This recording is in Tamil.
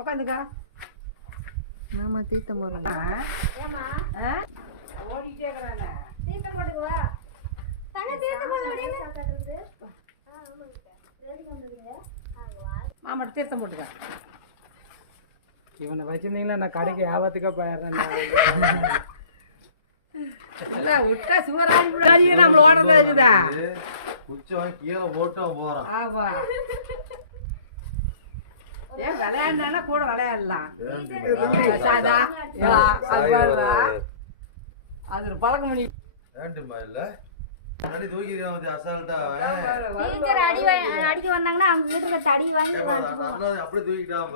உட்காந்துக்கா. ஆமா தீர்த்தம் போடுறேன். ஓடிட்டே இருக்கிறானே. தீர்த்தம் போட்டுக்குவா. தங்க தீர்த்தம் போட முடியாது. மாமாட்ட தீர்த்தம் போட்டுக்க. இவனை வச்சிருந்தீங்களா நான் கடைக்கு ஆபத்துக்கா போயிடுறேன். இல்ல விட்டா சிவராணி பிள்ளையே நம்ம ஓடதே இருக்குதா. குச்சவன் கீழே போட்டு போறான். ஆமா. ஏன் விளையாடுனா கூட விளையாடலாம். சாதா அது ஒரு பழக்கம் பண்ணி ஏண்டுமா இல்ல அடி தூக்கிருக்கான் அசால்ட்டா. டீச்சர் அடி அடிக்க வந்தாங்கன்னா அவங்க கிட்ட தடி வாங்கி அப்படியே தூக்கிட்டான்.